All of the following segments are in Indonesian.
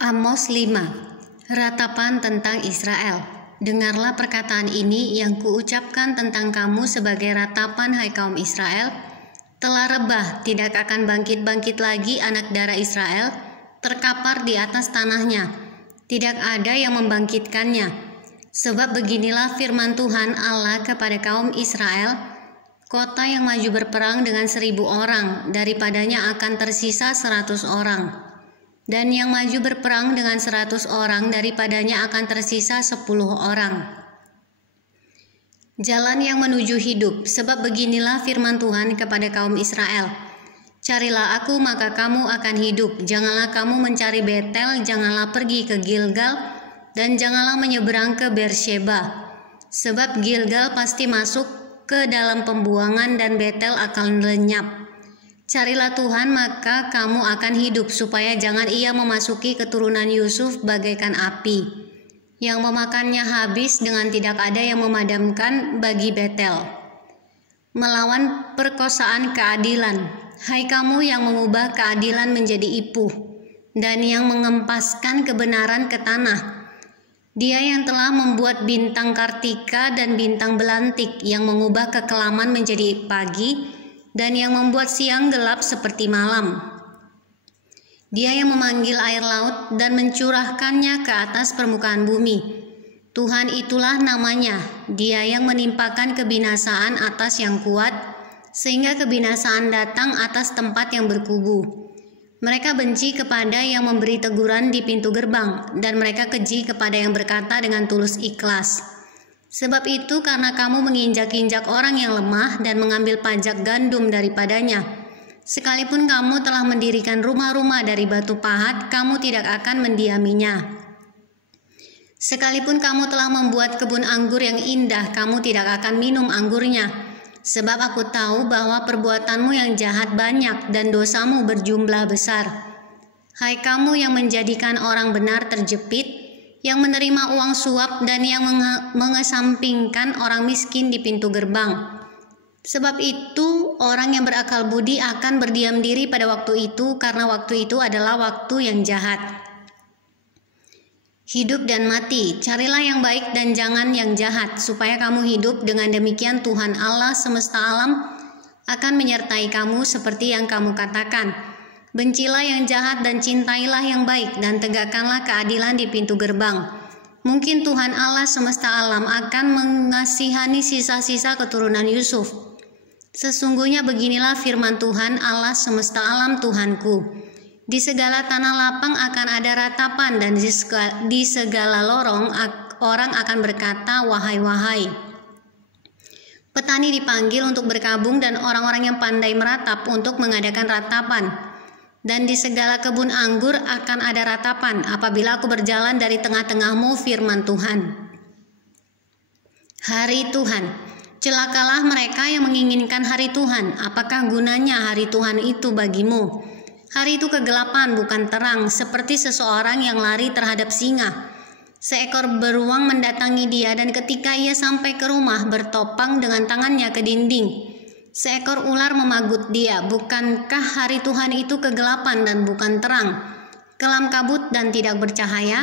Amos 5. Ratapan tentang Israel. Dengarlah perkataan ini yang kuucapkan tentang kamu sebagai ratapan, hai kaum Israel. Telah rebah, tidak akan bangkit-bangkit lagi anak darah Israel, terkapar di atas tanahnya. Tidak ada yang membangkitkannya. Sebab beginilah firman Tuhan Allah kepada kaum Israel, kota yang maju berperang dengan 1000 orang, daripadanya akan tersisa 100 orang. Dan yang maju berperang dengan 100 orang, daripadanya akan tersisa 10 orang. Jalan yang menuju hidup, sebab beginilah firman Tuhan kepada kaum Israel. Carilah aku, maka kamu akan hidup. Janganlah kamu mencari Betel, janganlah pergi ke Gilgal, dan janganlah menyeberang ke Beersheba. Sebab Gilgal pasti masuk ke dalam pembuangan dan Betel akan lenyap. Carilah Tuhan, maka kamu akan hidup, supaya jangan ia memasuki keturunan Yusuf bagaikan api, yang memakannya habis dengan tidak ada yang memadamkan bagi Betel. Melawan perkosaan keadilan, hai kamu yang mengubah keadilan menjadi ipuh, dan yang mengempaskan kebenaran ke tanah. Dia yang telah membuat bintang Kartika dan bintang belantik, yang mengubah kekelaman menjadi pagi, dan yang membuat siang gelap seperti malam. Dia yang memanggil air laut dan mencurahkannya ke atas permukaan bumi. Tuhan itulah namanya. Dia yang menimpakan kebinasaan atas yang kuat, sehingga kebinasaan datang atas tempat yang berkubu. Mereka benci kepada yang memberi teguran di pintu gerbang, dan mereka keji kepada yang berkata dengan tulus ikhlas. Sebab itu, karena kamu menginjak-injak orang yang lemah dan mengambil pajak gandum daripadanya, sekalipun kamu telah mendirikan rumah-rumah dari batu pahat, kamu tidak akan mendiaminya. Sekalipun kamu telah membuat kebun anggur yang indah, kamu tidak akan minum anggurnya. Sebab aku tahu bahwa perbuatanmu yang jahat banyak dan dosamu berjumlah besar. Hai kamu yang menjadikan orang benar terjepit, yang menerima uang suap dan yang mengesampingkan orang miskin di pintu gerbang. Sebab itu orang yang berakal budi akan berdiam diri pada waktu itu, karena waktu itu adalah waktu yang jahat. Hidup dan mati, carilah yang baik dan jangan yang jahat, supaya kamu hidup. Dengan demikian Tuhan Allah semesta alam akan menyertai kamu seperti yang kamu katakan. Bencilah yang jahat dan cintailah yang baik, dan tegakkanlah keadilan di pintu gerbang. Mungkin Tuhan Allah semesta alam akan mengasihani sisa-sisa keturunan Yusuf. Sesungguhnya beginilah firman Tuhan Allah semesta alam Tuhanku. Di segala tanah lapang akan ada ratapan, dan di segala lorong orang akan berkata, wahai. Petani dipanggil untuk berkabung, dan orang-orang yang pandai meratap untuk mengadakan ratapan. Dan di segala kebun anggur akan ada ratapan, apabila aku berjalan dari tengah-tengahmu, firman Tuhan. Hari Tuhan. Celakalah mereka yang menginginkan hari Tuhan. Apakah gunanya hari Tuhan itu bagimu? Hari itu kegelapan, bukan terang, seperti seseorang yang lari terhadap singa. Seekor beruang mendatangi dia, dan ketika ia sampai ke rumah, bertopang dengan tangannya ke dinding. Seekor ular memagut dia. Bukankah hari Tuhan itu kegelapan dan bukan terang, kelam kabut dan tidak bercahaya?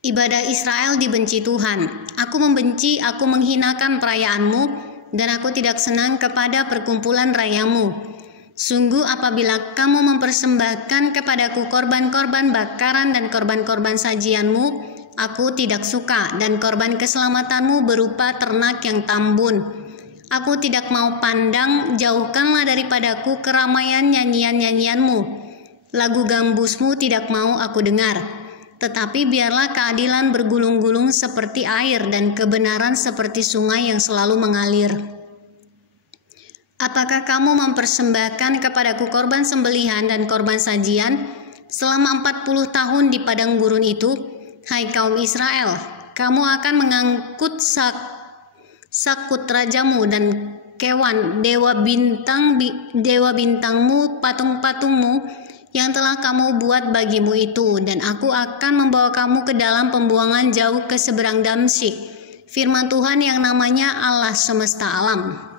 Ibadah Israel dibenci Tuhan. Aku membenci, aku menghinakan perayaanmu, dan aku tidak senang kepada perkumpulan rayamu. Sungguh apabila kamu mempersembahkan kepadaku korban-korban bakaran dan korban-korban sajianmu, aku tidak suka, dan korban keselamatanmu berupa ternak yang tambun. Aku tidak mau pandang, jauhkanlah daripadaku keramaian nyanyian-nyanyianmu. Lagu gambusmu tidak mau aku dengar. Tetapi biarlah keadilan bergulung-gulung seperti air, dan kebenaran seperti sungai yang selalu mengalir. Apakah kamu mempersembahkan kepadaku korban sembelihan dan korban sajian selama 40 tahun di padang gurun itu? Hai kaum Israel, kamu akan mengangkut sakut rajamu dan kewan dewa bintangmu, patung-patungmu yang telah kamu buat bagimu itu, dan aku akan membawa kamu ke dalam pembuangan jauh ke seberang Damsyik, firman Tuhan yang namanya Allah semesta alam.